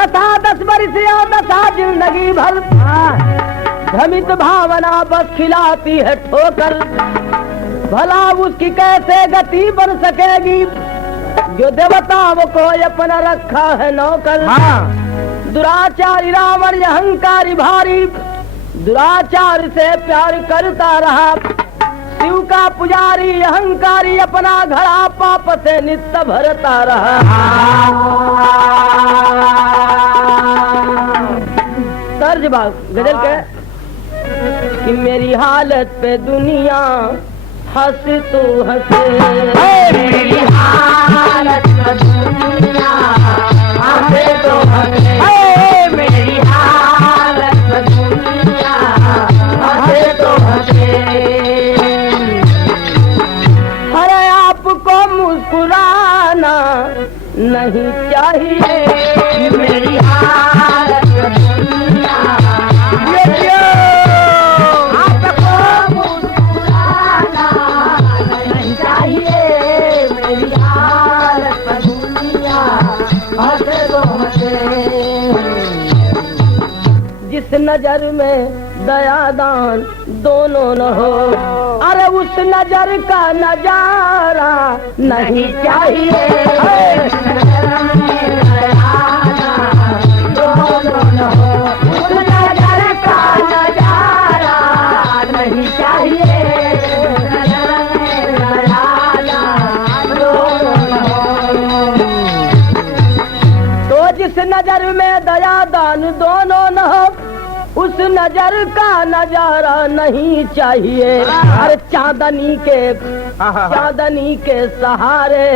दशा 10 वर्ष या दशा जिंदगी भर भ्रमित भावना बस खिलाती है ठोकर। भला उसकी कैसे गति बन सकेगी जो देवताओं को अपना रखा है नौकर। दुराचारी रावण अहंकारी भारी दुराचार से प्यार करता रहा। शिव का पुजारी अहंकारी अपना घड़ा पाप से नित्य भरता रहा। तर्ज गजल के कि मेरी हालत पे दुनिया हंस तो हंसे, मेरी हालत पे दुनिया हंसे तो हंसे, मेरी हालत पे दुनिया हंसे तो हंसे। अरे आपको मुस्कुराना नहीं चाहिए, मेरी हालत पे दुनिया आपको मुस्कुराना नहीं चाहिए, मेरी हालत पे दुनिया हंसे तो हंसे। जिस नजर में दयादान दोनों न हो, अरे उस नजर का नजारा नहीं चाहिए। दोनों न हो, उस नजर का नजारा नहीं चाहिए। तो जिस नजर में दयादान दोनों न हो, उस नजर का नजारा नहीं चाहिए। हर चांदनी के सहारे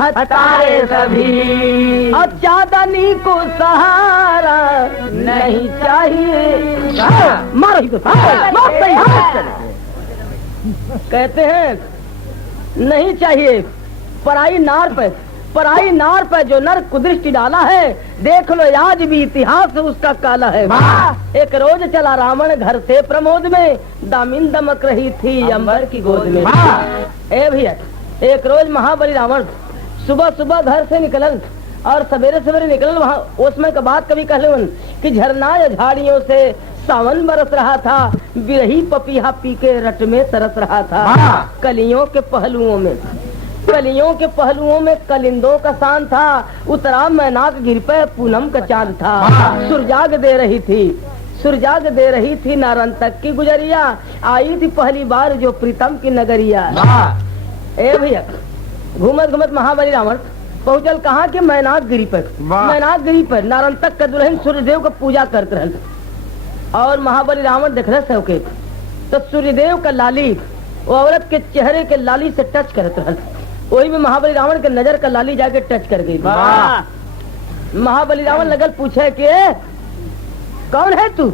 हतारे सभी, और चांदनी को सहारा नहीं चाहिए। मारो कहते हैं नहीं चाहिए। पराई नार पे जो नर कुदृष्टि डाला है, देख लो आज भी इतिहास उसका काला है। एक रोज चला रावण घर से प्रमोद में, दामिन दमक रही थी अंबर की गोद में। ए भैया, एक रोज महाबली रावण सुबह सुबह घर से निकलन और सवेरे सवेरे निकलन। वहाँ उसमें का बात कभी कहलन कि झरना या झाड़ियों से सावन बरस रहा था, बिरही पपीहा पी के रट में तरस रहा था। कलियों के पहलुओं में कलिंदों का शान था, उतरा मैनाक गिर पे पूनम का चांद था। सुरजाग दे रही थी नारन तक की गुजरिया, आई थी पहली बार जो प्रीतम की नगरिया। ए भैया, घूमत महाबली रावण पहुंचल कहाँ के मैनाक गिरी पर नारन तक का दुल्हन सूर्यदेव का पूजा करते रहल। और महाबली रावण देख रहे के तो सूर्यदेव का लाली वो औरत के चेहरे के लाली से टच करते रहल। वही में महाबली रावण के नजर का लाली जाके टच कर गई। महाबली रावण लगल पूछे कि कौन है तू,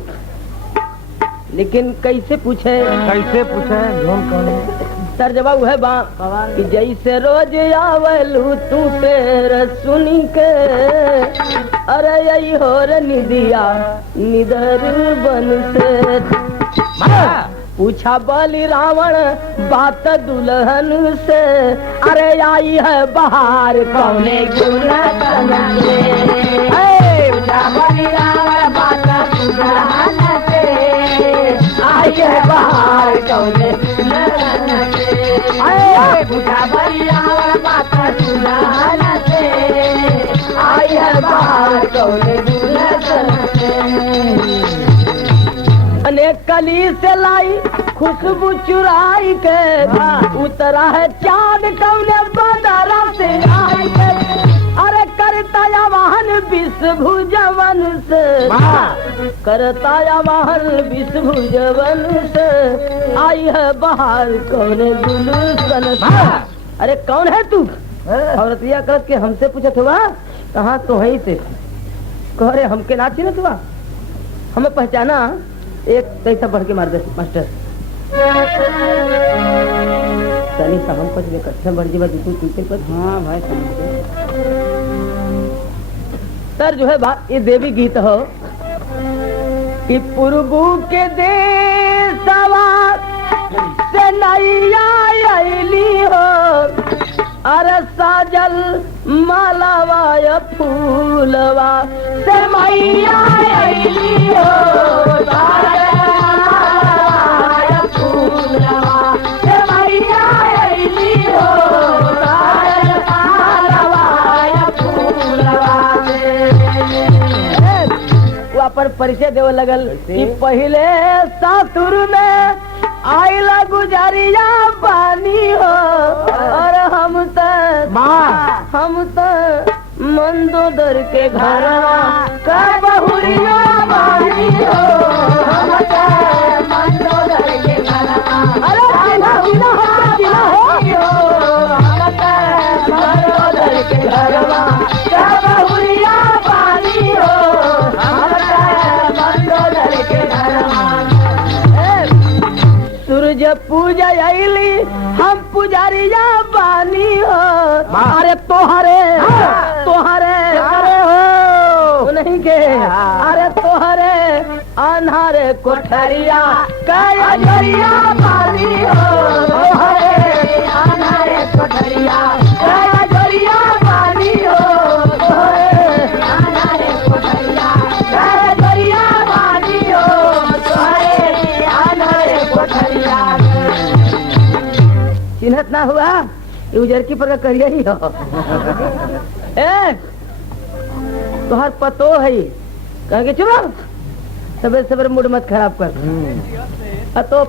लेकिन कैसे पूछे कौन है? सर जवाब है कि जैसे रोज आवलू तू तेरे सुनी के, अरे यही हो रे निदिया निदर बन से। पूछा बलि रावण बात दुल्हन से, अरे आई है बाहर कौने दुल्हन से। पूछा बलि रावण बात दुल्हन से, आई है बाहर कौने दुल्हन से। पूछा बलि रावण बात दुल्हन से, आई है बाहर कौने दुल्हन से। अनेक कली से लाई खुशबू चुराई के, उतरा है चांद कौने बदरा से आई के। अरे करता या वाहन विष भुजवन से, करता या वाहन विष भुजवन से, आई है बाहर कौने दुल्हन से। अरे कौन है तू? औरतिया करत के हमसे पूछत हुआ कहाँ तो वहीं से कह रहे हमके ना चिन्हत हुआ, हमें पहचाना। एक कैसा बढ़ के मार दे मास्टर सनी साहब कुछ भी कच्चा बढ़ जीवा तू तूते पर। हाँ भाई सर जो है बात ये देवी गीत हो कि पूर्वू के देशवा से नैया आईली हो, अरे साजल मालावा या फूलवा से मैया अइली हो तारवाय फूलवा से मैया अइली हो तारवाय फूलवा वो अपन परिचय देवे लगल कि पहले सासुर में आइला गुजारिया पानी हो और हम तो मंदोदर के घर का बहुरिया बानी हो हम तो मंदोदर के घरवा अरे चिन्हा हो हम तो मंदोदर के घरवा का बहुरिया पानी हो हम तो मंदोदर के घरवा सूरज पूजा अली हम पुजारिया बानी हो अरे तोहरे अरे हो नहीं के अरे तोहरे अनहरे कोठरिया कया बानी हो तोहरे अनहरे कोठरिया कया बानी हो तोहरे अनहरे कोठरिया कया बानी हो तोहरे अनहरे कोठरिया चिन्हत ना हुआ ये उजरकी पर का करिया ही हो ए तोहर पतो है कह के चुप सवेरे सवेरे मूड मत खराब कर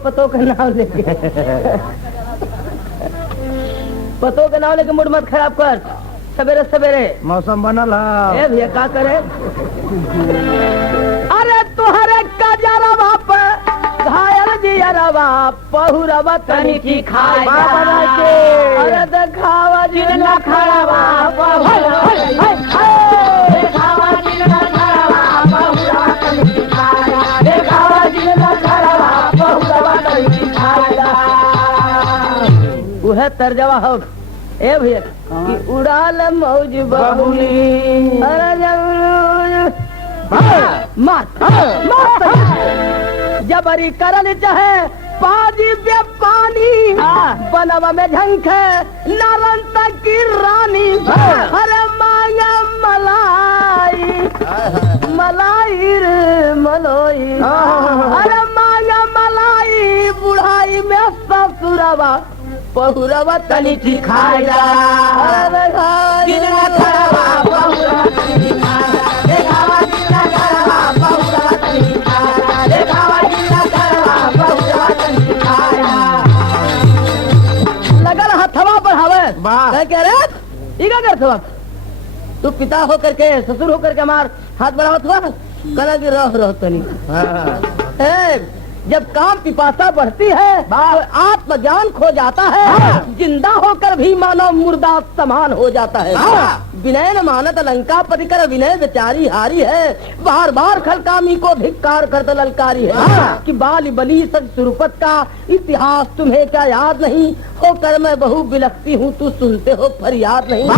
पतो का नाम लेके पतो का नाम लेके मूड मत खराब कर सवेरे सवेरे मौसम बनल है ए भैया का करे अरे तोहरे कजरा बाप घायल जियरवा पहुरवा तनी की खाए अरे देखावा जिला खड़ावा देखावा जिला खड़ावा बहुरा तनी की खाया देखावा जिला खड़ावा बहुरा तनी की खाया उहे तर्जवा हो ए भैया कि उड़ाल मौज बबुली अरे मार जबरी करल चाहे पाजी पे पानी बनवा में झंख नारन तक की रानी अरे मांगा मलाई रे मलोई अरे मांगा मलाई बुढ़ाई में ससुरवा पहुरवा तनी की खाया जिला खड़ावा बहुरा तनी की खाया देखावा जिला खड़ावा बहुरा तनी की खाया देखावा जिला खड़ावा बहुरा तनी की खाया लगल हथवा बढ़ावे कह रे इका कर थवा तू पिता हो करके ससुर हो करके हमार हाथ बढ़ावत हुआ कला की रह तनी जब काम पिपासा बढ़ती है तो आत्मज्ञान खो जाता है जिंदा होकर भी मानव मुर्दा समान हो जाता है विनय न मानत लंकापति कर विनय बेचारी हारी है बार बार खलकामी को धिक्कार कर ललकारी है कि बाल बली सच सुरपत का इतिहास तुम्हें क्या याद नहीं होकर मैं बहु बिलखती हूँ तू सुनते हो फरियाद नहीं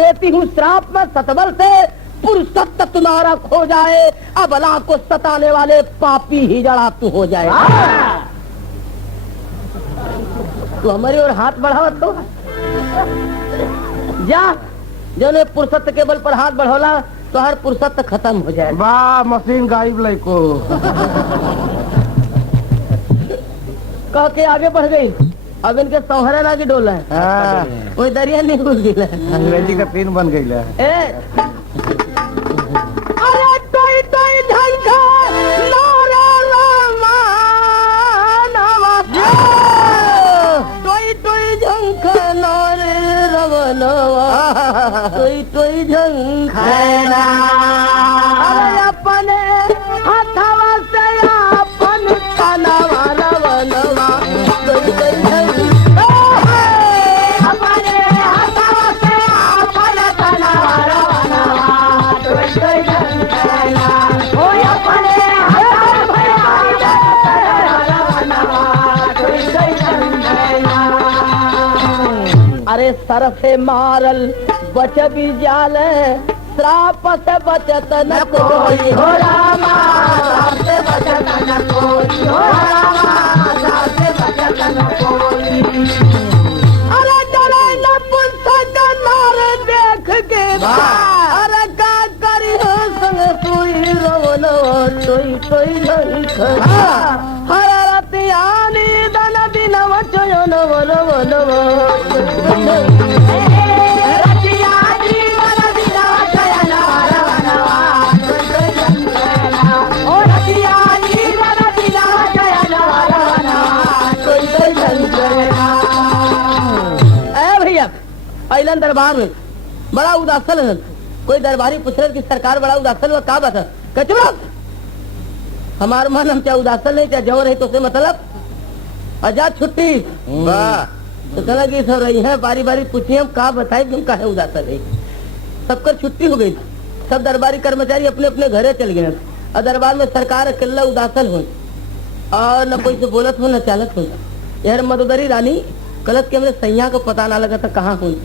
देती हूँ श्राप में सतबल से पुरुषत्व तुम्हारा खो जाए अबला को सताने वाले पापी ही जड़ा तू हो जाए तू हमारी और हाथ बढ़ावत तो जा जो ने पुरुषत्व के बल पर हाथ बढ़ोला तो हर पुरुषत्व खत्म हो जाए वाह मशीन गायब लइको कह के आगे बढ़ गई अब इनके सौहरा ना की डोला है कोई दरिया नहीं घुस गई अंग्रेजी का 3 बन गई अरे टोई टोई झंखा लोरा रामा नवा टोई टोई झंखा लोरे रवनवा टोई टोई झंखा अरे अपने हथवा से अपन कनवा रवनवा टोई टोई झंखा अपने हाथवा से अपन तलवा रवनवा टोई टोई झंखना ओ अपने हाथवा से रवनवा टोई टोई झंखना अरे सर से मारल बच भी जाल श्राप से बचत न कोई हो रामा से बचत न कोई हो रामा से बचत न कोई अरे डरे न पुस्तक नार देख के अरे का करी हो संग बोलो टोई टोई नहीं खरा हरारती आनी दन दिन वचो न बोलो बोलो रतिया जीवन दिना चयन रवनवा ओ रतिया जीवन दिना चयन रवनवा ए भैया अलन दरबार में बड़ा उदासल है। कोई दरबारी पूछ रहे कि सरकार बड़ा उदासल हुआ का बात है? कहते हमार मन हम क्या उदासल नहीं, क्या जवर है तो से मतलब आजाद छुट्टी तो कहला कि सब रही है बारी बारी पूछिए हम का बताए तुम काहे उदासल है। सबकर छुट्टी हो गई, सब दरबारी कर्मचारी अपने अपने घरे चल गए और दरबार में सरकार अकेला उदासल हो और न कोई से बोलत हो न चालत हो। यार मदोदरी रानी कलश के हमने सैया को पता ना लगा था कहाँ हुई।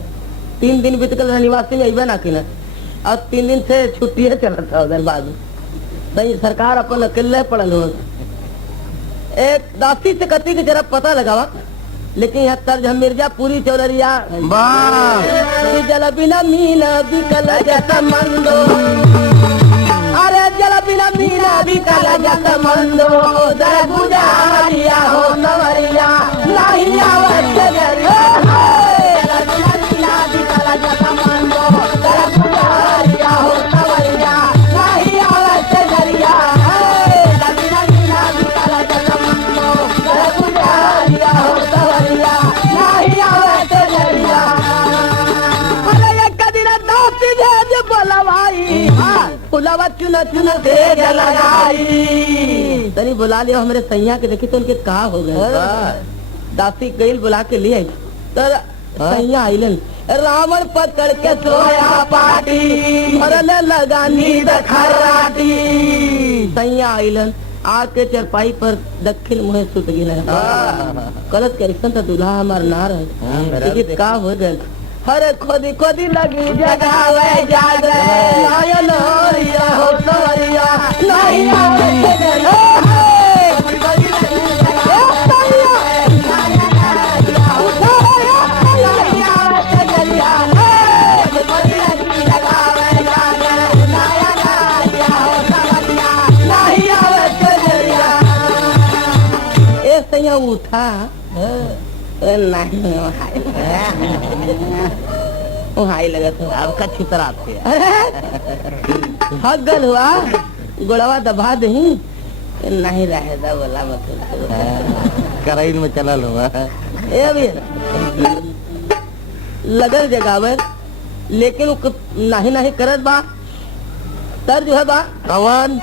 3 दिन बीत कर निवासी में अबे ना किना और 3 दिन से छुट्टी चल था दरबार में। सही सरकार अपन अकेले पड़ल हो। एक दासी से कती के जरा पता लगावा, लेकिन यहाँ तर्ज हम मिर्जापुरी चौररिया जल बिना मीना बिकल जैसा मंदो अरे जल बिना मीना बिकल जैसा मंदो दर गुजारिया हो नवरिया नहीं आवत जरिया जल बिना मीना बिकल जैसा मंदो दर गुजारिया हो नवरिया नहीं आवत जरिया जल बिना मीना बिकल जैसा मंदो दर गुजारिया हो नवरिया नहीं आवत जरिया अरे एक दिन दासी भेज बोलवाई बुलावा चुना चुना तेज लगाई तनी बुला लियो हमारे सैया के देखी तो उनके कहा हो गए। दासी गईल बुला के लिए तर सैया आइलन रावण पकड़ के सोया पाटी मरले लगानी दखराटी सैया आइलन आके चरपाई पर दक्षिण मुहे सुत गिला कलश के ऐसा तो दूल्हा हमार नार है का हो गए। हरे खोदी खोदी लगी जगावे जागे आयो लोरिया हो सोरिया नहीं आवे जगलो खोदी खोदी लगी जगावे नहीं आवे जगलिया खोदी खोदी लगी जगावे जागे नाया नाया हो सोरिया नहीं आवे जगलिया ए सैया उठा नहीं हाई लगा तो आपका छितरा हगल हुआ गोड़वा दबा दही नहीं रहे बोला मतलब कराइल में चलल हुआ ए अभी लगल जगावे लेकिन नहीं नहीं करत बा तर जो है बा कवन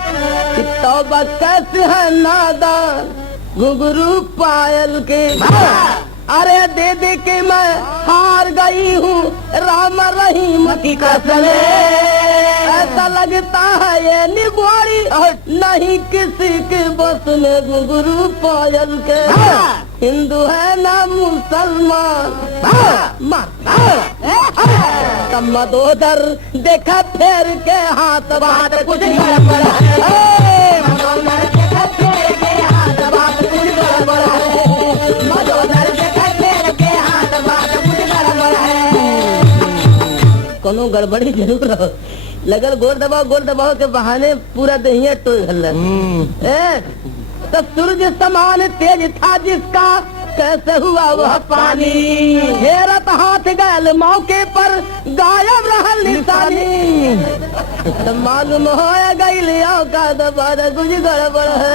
तौबा कैसे है नादान घुंघरू पायल के अरे दे दे के मैं हार गई हूँ राम रहीम की कसम ऐसा लगता है ये निगवारी नहीं किसी के बस में घुंघरू पायल के हिंदू है ना मुसलमान मदोदर देखा फेर के हाथ बात कुछ गड़बड़ है मदोदर देखा फेर के हाथ बात कुछ गड़बड़ है मदोदर देखा फेर के हाथ बात कुछ गड़बड़ है। कोनो गड़बड़ी जरूर रहो लगल गोर दबाओ के बहाने पूरा दहिया टोल हल्ला तो सूरज समान तेज था जिसका कैसे हुआ वह पानी हेरत हाथ गैल मौके पर गायब रहल निशानी तो मालूम हो गई का दबार कुछ गड़बड़ है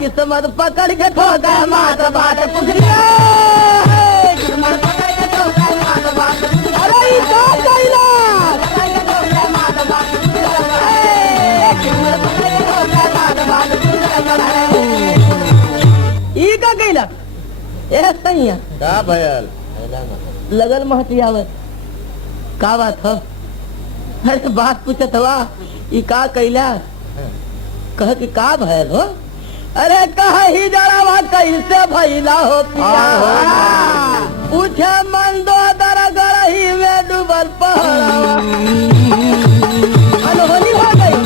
किस्मत पकड़ के ठोका मात बात कुछ किस्मत पकड़ के ठोका मात बात अरे ई का गईला ए सैया का भयल लगल महतियावत का बात हो? अरे बात पूछत हवा ई का कैला कह कि का भयल हो? अरे कह ही जरावा कैसे भइला हो पिया पूछे मन दो दर गरही में डूबल पहरावा अनहोनी हो गई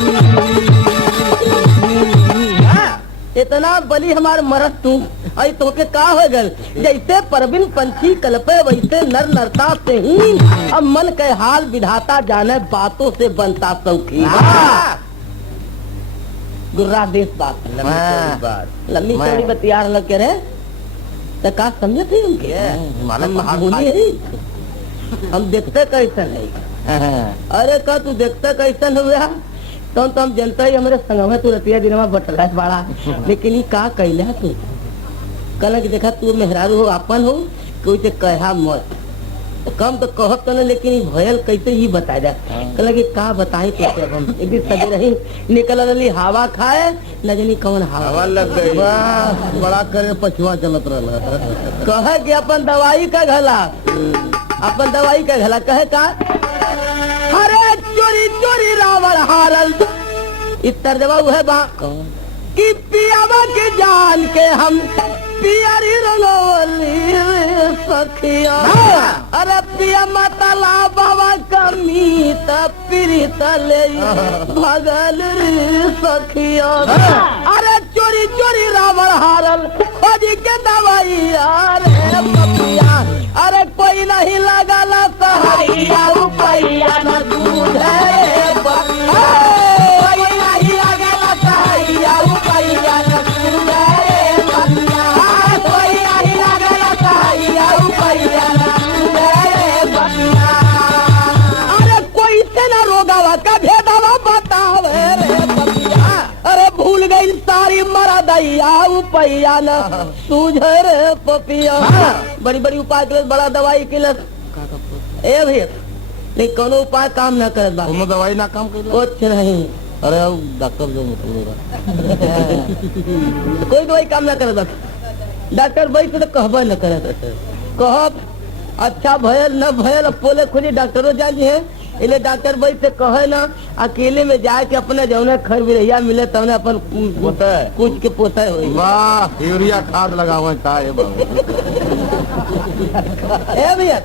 इतना बली हमार मरत तू आई तो के का हो गल जैसे परबिन पंछी कल्पे वैसे नर नरता से ही अब मन के हाल विधाता जाने बातों से बनता सौखी गुर्रा देश बात लंबी चौड़ी बतियार लग के रहे तो का समझे थे उनके हम देखते कैसन है। अरे का तू देखते कैसन हुआ तो हम जनता ही हमारे संग में तू रतिया दिन में बटला बड़ा लेकिन ये का कैला तू कल देखा तू मेहरारू हो अपन हो कोई से कहा मत कम तो कहब तो न लेकिन भयल कैसे ही बता जा कल का बताए कैसे अब हम एक दिन सजे रही निकल रही हवा खाए न जानी कौन हवा लग गई बड़ा करे पछुआ चलत रहा कहे कि अपन दवाई का घला कहे का अरे चोरी चोरी रावण हारल इस तर्जमा है बा कि पियावा के जान के हम पियरी रंगोली सखिया अरे पिया मतला बाबा कमी पीड़ित ले भगल सखिया अरे चोरी चोरी रावण हारल खोजी के दवाई अरे पपिया अरे कोई नहीं लगला सहरिया रुपया न दूध है कोई नहीं लगला सहरिया रुपया न दूध है अरे कोई से न रोगावा का भेदावा बतावे रे पपिया अरे भूल गई सारी मरा दैया उपैया न सूझे रे पपिया बड़ी बड़ी उपाय के बड़ा दवाई के ए भैया लेकिन कोनो उपाय काम न करत बा दवाई ना काम कर कुछ नहीं अरे डॉक्टर जो कोई दवाई काम न करत डॉक्टर भाई तो कहबा न करत कहब अच्छा भयल न भयल पोले खुली डॉक्टरों जानी है इसलिए डॉक्टर भाई से कहे ना अकेले में जाए के अपने जौने खर बिरैया मिले तौने अपन कुछ के पोता हो वाह यूरिया खाद लगावे का है ए भैया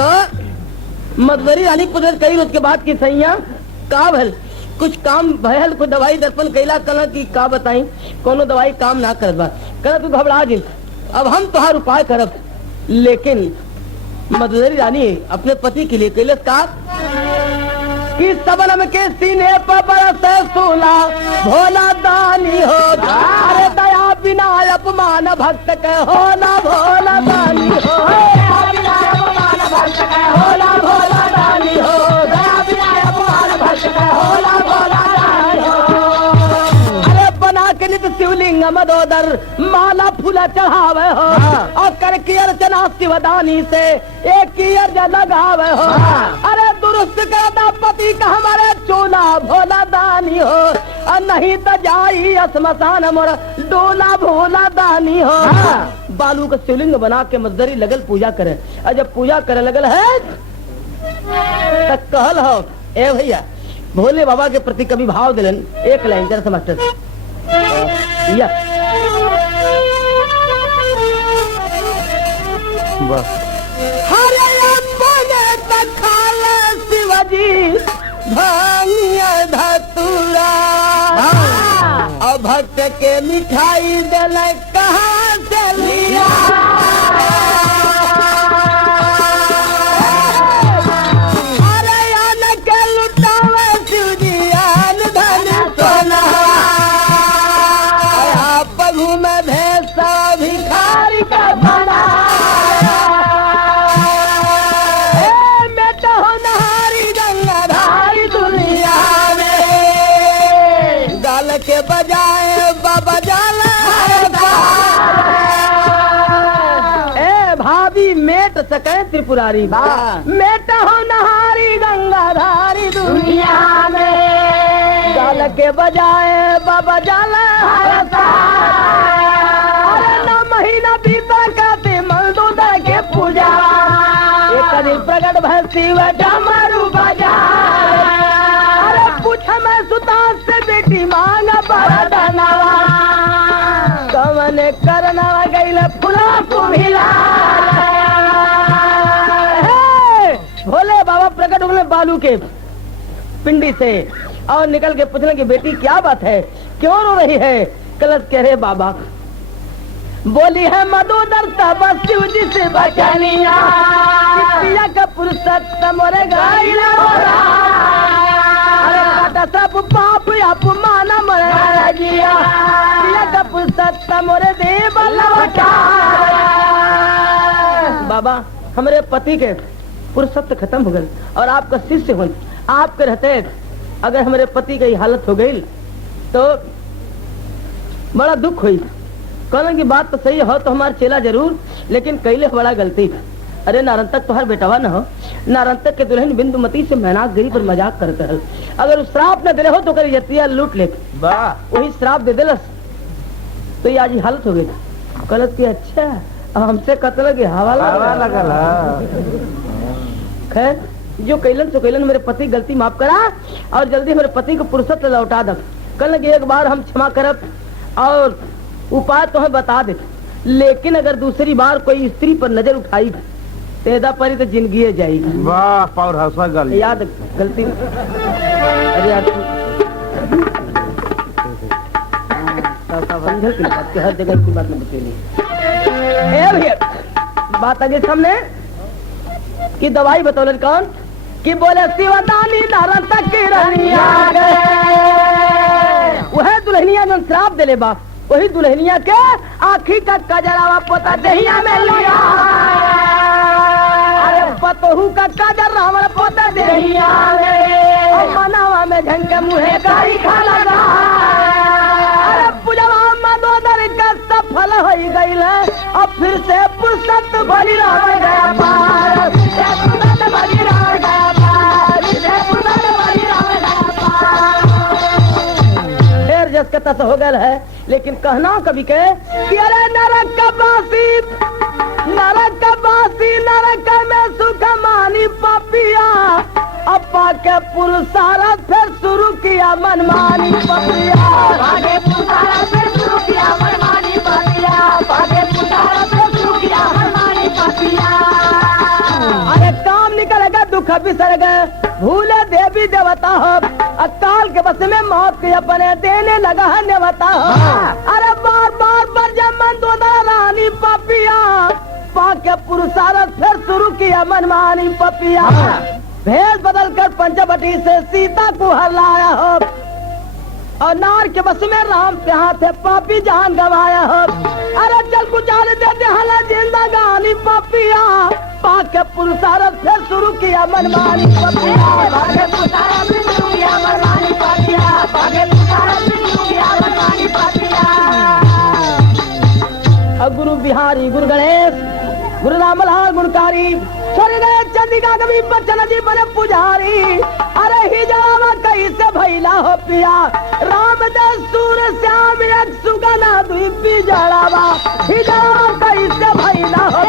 तो मदवरी रानी पुत्र कई रोज के बाद की सैया का भल कुछ काम भयल कुछ दवाई दर्पण कैला कल की का बताई कोनो दवाई काम ना करत बा कल तू घबरा जी अब हम तुहार उपाय करब लेकिन मदवरी रानी अपने पति के लिए कैलस का कि सबनम के सीने पर बरस सोला भोला दानी हो अरे दया बिना अपमान भक्त के होला भोला दानी हो होला भोला दानी हो दया बिना अपमान भक्त के होला भोला दानी हो अरे बना के नित शिवलिंग मदोदर माला फूला चढ़ावे हो और कर की अर्चना शिवदानी से एक की अर्जा लगावे हो अरे दुरुस्त करता पति का हमारे चोला भोला दानी हो और नहीं तो जाई असमसान मोर डोला भोला दानी हो बालू का शिवलिंग बना के मजदरी लगल पूजा करे और जब पूजा करे लगल है तो कहल हो ए भैया भोले बाबा के प्रति कभी भाव दिलन एक लाइन जरा मास्टर या हरे अपने तखाल शिवजी भांगिया धतुरा और भक्त के मिठाई दिल कहाँ से लिया अरे आन के लुटावे शिवजी आन धन सोना पगू में भेसा भिखारी का बना के बजाए बाबा जाला ए भाभी मेट सके त्रिपुरारी मेट हो नहारी गंगाधारी दुनिया में गाल के बजाए बाबा जाला अरे न महीना बीता करते मजदूर के पूजा एक दिन प्रगट भक्ति व डमरू बजा अरे पूछ मैं सुतार से बेटी मांग बरदनवा कवन करनवा गइल फुला कुमिला भोले बाबा प्रकट हुए बालू के पिंडी से और निकल के पूछने की बेटी क्या बात है क्यों रो रही है कलश कह रहे बाबा बोली है मधुदर तब शिव जी से बचनिया का पुरुषोत्तम मोरे गाइला हो रहा सब पाप अपमान मरिया मोरे देव बाबा हमारे पति के पुरुषत्व खत्म हो गए और आपका शिष्य हो आपके रहते अगर हमारे पति की हालत हो गई तो बड़ा दुख हुई। कहना की बात तो सही हो तो हमारा चेला जरूर लेकिन कैले बड़ा गलती। अरे नारंतक तो हर बेटवा न हो नारंतक के दुल्हन बिंदुमती से मेहनात गई पर मजाक करते रहे। अगर उस श्राप न दिले हो तो कर यतिया लूट ले वही श्राप दे दिलस तो ये आज हालत हो गई। गलत की अच्छा हमसे कतल के हवाला लगल। खैर जो कैलन तो कैलन मेरे पति गलती माफ करा और जल्दी मेरे पति को पुरुषत्व लौटा दे। कल लगे एक बार हम क्षमा करब और उपाय तो हमें बता दे लेकिन अगर दूसरी बार कोई स्त्री पर नजर उठाई तेदा परी तो जिंदगी जाएगी। वाह पावर हाउस गल याद गलती अरे यार समझल की बात हर जगह की बात में बतेली बात आगे सामने कि दवाई बतौलन कौन कि बोले शिवदानी नारद तक की रनिया वह दुल्हनिया जो श्राप दिले बा वही दुल्हनिया के आखी का कजरावा पोता दहिया में लिया। अरे पतोहू का कजर हमारा पोता दहिया में मनावा में झंके मुहे गाड़ी खा लगा। अरे पूजवा में दो दर का सफल हो गई और फिर से पुस्तक भरी रह गया पार भरी रह गया जस के तस हो गया है लेकिन कहना कभी के कि अरे नरक का बासी में सुख मानी पापिया अपा के पुरुषारत फिर शुरू किया मनमानी पापिया आगे पुरुषारत फिर शुरू किया मनमानी पापिया आगे पुरुषारत फिर शुरू किया मनमानी पापिया। अरे काम निकल गया दुख बिसर गए भूले देवी देवता हो अकाल के बस में मौत के अपने देने लगा है नेवता हो। अरे बार बार बरजमन दो रानी पपिया पाके पुरुषारत फिर शुरू किया मनमानी पपिया भेष बदल कर पंचवटी से सीता को हलाया हो और नार के बस में राम के हाथ है पापी जान गवाया हो। अरे चल गुजार देते हला जिंदगानी पपिया पाके पुरुषारत फिर शुरू किया मनमानी पपिया पाके पुरुषारत फिर शुरू किया मनमानी पपिया पाके पुरुषारत फिर शुरू किया मनमानी पपिया। गुरु बिहारी गुरु गणेश गुरु रामलाल गुणकारी छोड़ गए चंदिका कवि बच्चन जी बने पुजारी। अरे ही जावा कैसे भैला हो पिया राम दसूर श्याम एक सुगना द्वीपी जड़ावा ही जावा कैसे भैला हो